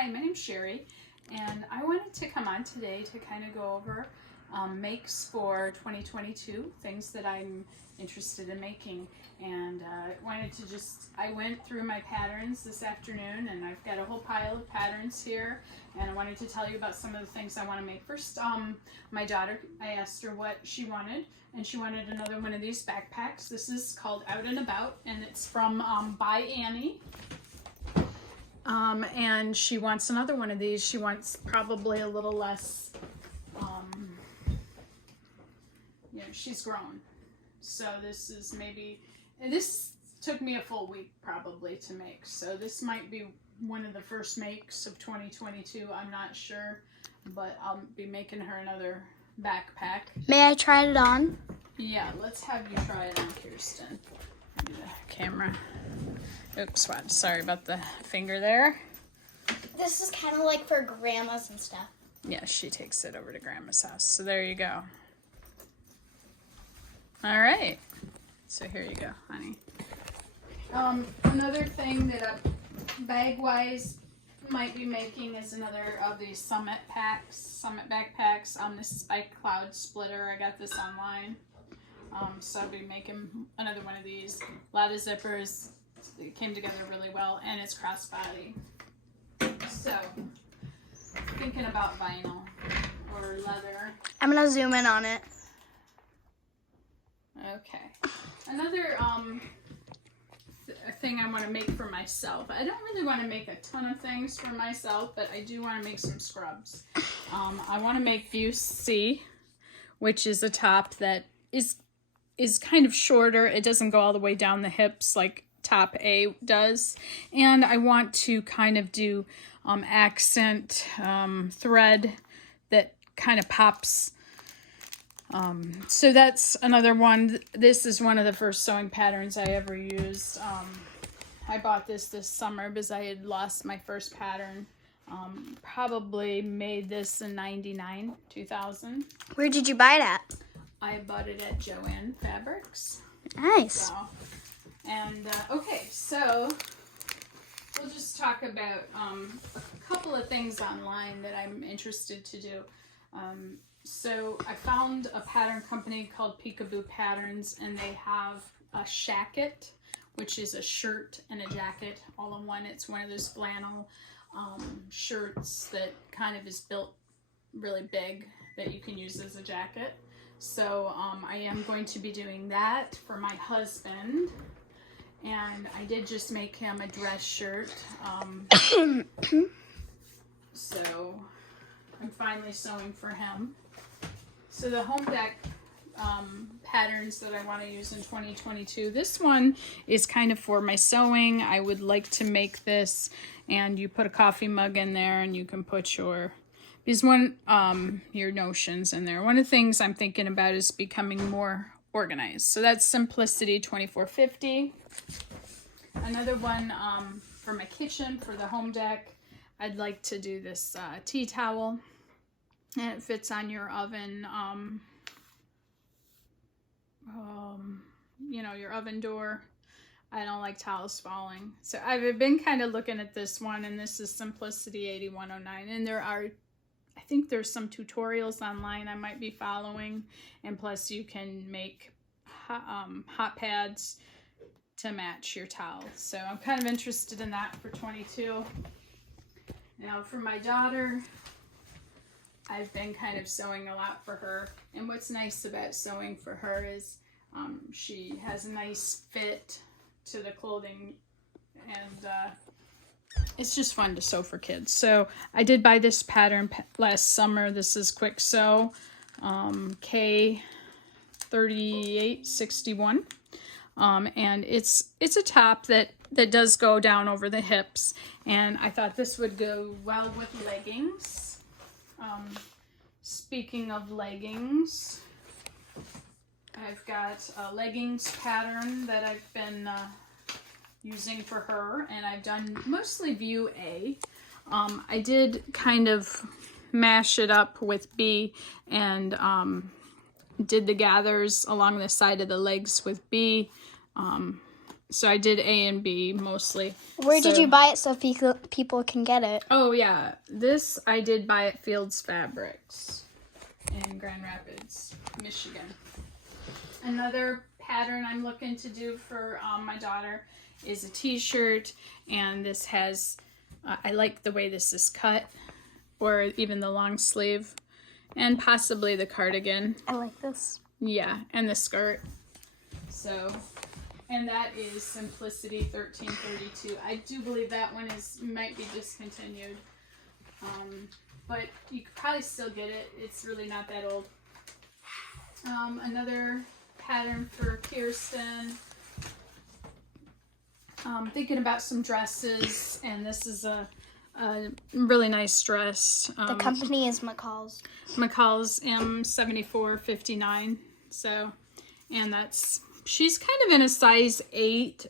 Hi, my name's Sherry, and I wanted to come on today to kind of go over makes for 2022, things that I'm interested in making. And I went through my patterns this afternoon, and I've got a whole pile of patterns here, and I wanted to tell you about some of the things I want to make. First, my daughter, I asked her what she wanted, and she wanted another one of these backpacks. This is called Out and About, and it's from by Annie. And she wants another one of these. She wants probably a little less, she's grown. So this is this took me a full week probably to make. So this might be one of the first makes of 2022. I'm not sure, but I'll be making her another backpack. May I try it on? Yeah, let's have you try it on, Kirsten. Do the camera. Oops, sorry about the finger there. This is kind of like for grandmas and stuff. Yeah, she takes it over to Grandma's house. So there you go. All right. So here you go, honey. Another thing that bag-wise might be making is another of these Summit backpacks. This Spike Cloud Splitter. I got this online. So I'll be making another one of these. A lot of zippers. It came together really well, and it's crossbody. So, thinking about vinyl or leather. I'm gonna zoom in on it. Okay. Another thing I want to make for myself. I don't really want to make a ton of things for myself, but I do want to make some scrubs. I want to make View C, which is a top that is kind of shorter. It doesn't go all the way down the hips like top A does, and I want to kind of do accent thread that kind of pops. So that's another one. This is one of the first sewing patterns I ever used. I bought this summer because I had lost my first pattern. Probably made this in 99, 2000. Where did you buy it at? I bought it at Joann Fabrics. Nice. So, and okay, so we'll just talk about a couple of things online that I'm interested to do. So I found a pattern company called Peekaboo Patterns, and they have a shacket, which is a shirt and a jacket all in one. It's one of those flannel shirts that kind of is built really big that you can use as a jacket. So I am going to be doing that for my husband. And I did just make him a dress shirt. So I'm finally sewing for him. So the home deck patterns that I want to use in 2022. This one is kind of for my sewing. I would like to make this, and you put a coffee mug in there, and you can put your notions in there. One of the things I'm thinking about is becoming more organized. So that's Simplicity 2450. Another one for my kitchen, for the home deck, I'd like to do this tea towel. And it fits on your oven, your oven door. I don't like towels falling. So I've been kind of looking at this one, and this is Simplicity 8109. And I think there's some tutorials online I might be following. And plus you can make hot pads to match your towels. So I'm kind of interested in that for 22. Now for my daughter, I've been kind of sewing a lot for her, and what's nice about sewing for her is she has a nice fit to the clothing, and it's just fun to sew for kids. So I did buy this pattern last summer. This is Quick Sew K3861, and it's a top that does go down over the hips, and I thought this would go well with leggings. Speaking of leggings, I've got a leggings pattern that I've been using for her, and I've done mostly View A. I did kind of mash it up with B, and did the gathers along the side of the legs with B. So I did A and B mostly. Where did you buy it so people can get it? Oh yeah, this I did buy at Fields Fabrics in Grand Rapids, Michigan. Another pattern I'm looking to do for my daughter is a t-shirt, and this has, I like the way this is cut, or even the long sleeve, and possibly the cardigan. I like this. Yeah, and the skirt. So, and that is Simplicity 1332. I do believe that one might be discontinued, but you could probably still get it. It's really not that old. Another pattern for Kirsten. Thinking about some dresses, and this is a really nice dress. The company is Mccall's. Mccall's M7459. So, and she's kind of in a size 8,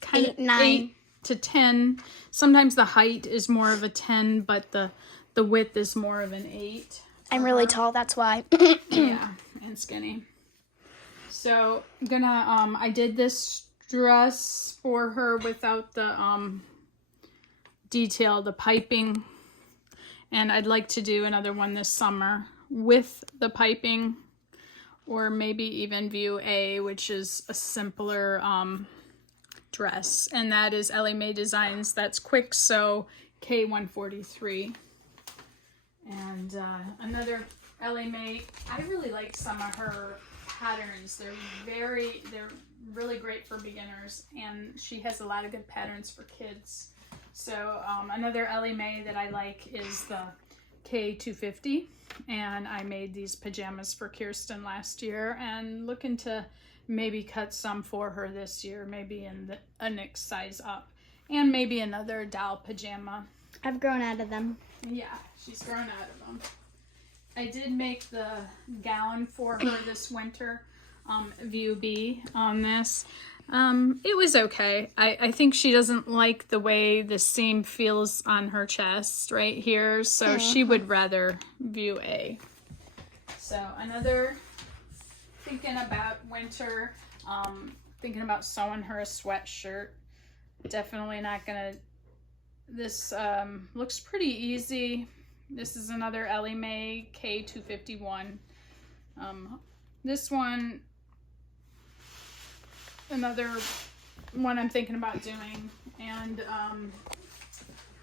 kind of 9. 8 to 10. Sometimes the height is more of a 10, but the width is more of an 8. I'm really tall, that's why. Yeah, and skinny. So I'm gonna I did this dress for her without the detail, the piping, and I'd like to do another one this summer with the piping, or maybe even view A, which is a simpler dress, and that is Ellie Mae Designs. That's Quick Sew K143. And another Ellie Mae, I really like some of her patterns. They're really great for beginners, and she has a lot of good patterns for kids. So another Ellie Mae that I like is the K250, and I made these pajamas for Kirsten last year, and looking to maybe cut some for her this year, maybe in a next size up, and maybe another doll pajama. I've grown out of them. Yeah, she's grown out of them. I did make the gown for her this winter, view B on this. It was okay. I think she doesn't like the way the seam feels on her chest right here, so she would rather view A. So another, thinking about winter, thinking about sewing her a sweatshirt. Definitely not gonna, this looks pretty easy. This is another Ellie Mae K251. This one, another one I'm thinking about doing. And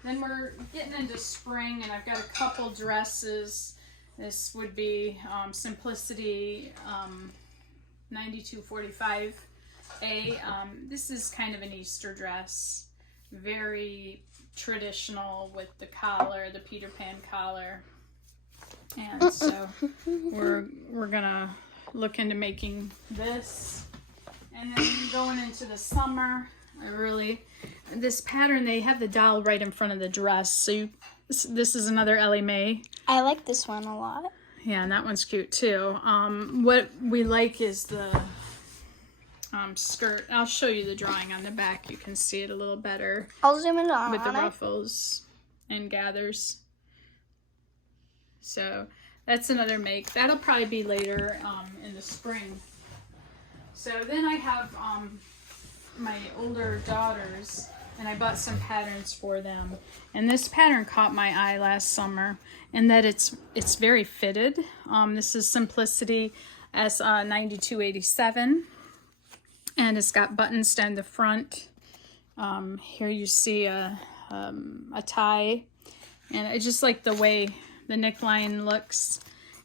then we're getting into spring, and I've got a couple dresses. This would be Simplicity 9245A. This is kind of an Easter dress, very traditional with the collar, the Peter Pan collar. And so we're gonna look into making this. And then going into the summer, this pattern, they have the doll right in front of the dress. So this is another Ellie Mae. I like this one a lot. Yeah, and that one's cute too. What we like is the skirt. I'll show you the drawing on the back. You can see it a little better. I'll zoom in on with the it. ruffles and gathers. So that's another make. That'll probably be later in the spring. So then I have my older daughters, and I bought some patterns for them. And this pattern caught my eye last summer, in that it's very fitted. This is Simplicity S9287, and it's got buttons down the front. Here you see a tie, and I just like the way the neckline looks,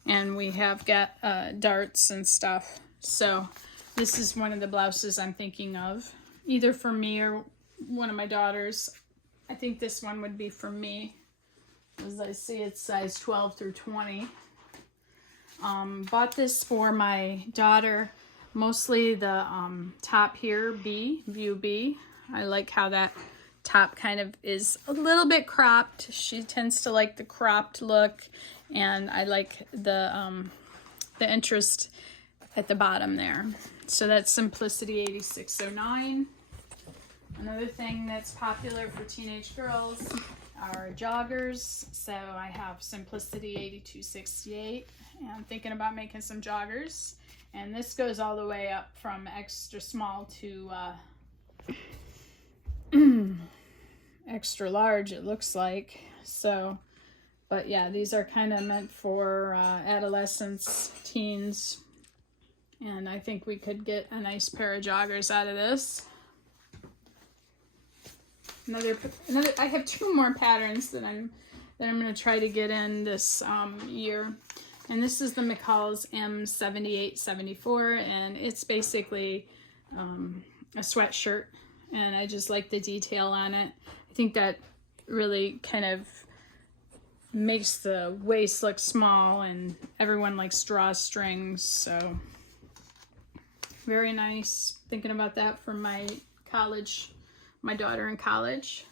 and we have got darts and stuff. So this is one of the blouses I'm thinking of, either for me or one of my daughters. I think this one would be for me, as I see it's size 12 through 20. Bought this for my daughter, mostly the top here, view B. I like how that top kind of is a little bit cropped. She tends to like the cropped look, and I like the interest at the bottom there. So that's Simplicity 8609. Another thing that's popular for teenage girls are joggers. So I have Simplicity 8268, and I'm thinking about making some joggers. And this goes all the way up from extra small to extra large, it looks like. So, but yeah, these are kind of meant for adolescents, teens, and I think we could get a nice pair of joggers out of this. Another. I have two more patterns that I'm going to try to get in this year, and this is the Mccall's M7874, and it's basically a sweatshirt, and I just like the detail on it. I think that really kind of makes the waist look small, and everyone likes drawstrings, so very nice. Thinking about that for my daughter in college.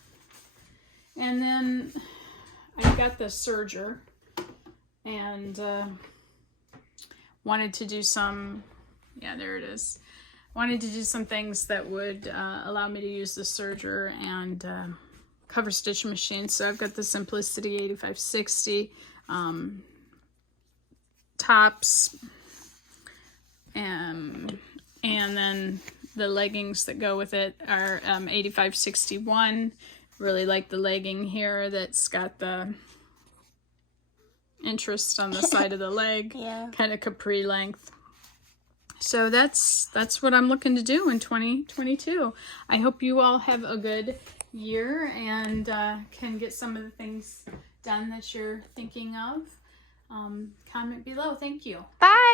And then I got the serger and wanted to do some, there it is. Wanted to do some things that would allow me to use the serger and cover stitch machine. So I've got the Simplicity 8560 tops, and then the leggings that go with it are 8561. Really like the legging here that's got the interest on the side of the leg, kind of capri length. So that's what I'm looking to do in 2022. I hope you all have a good year and can get some of the things done that you're thinking of. Comment below. Thank you. Bye.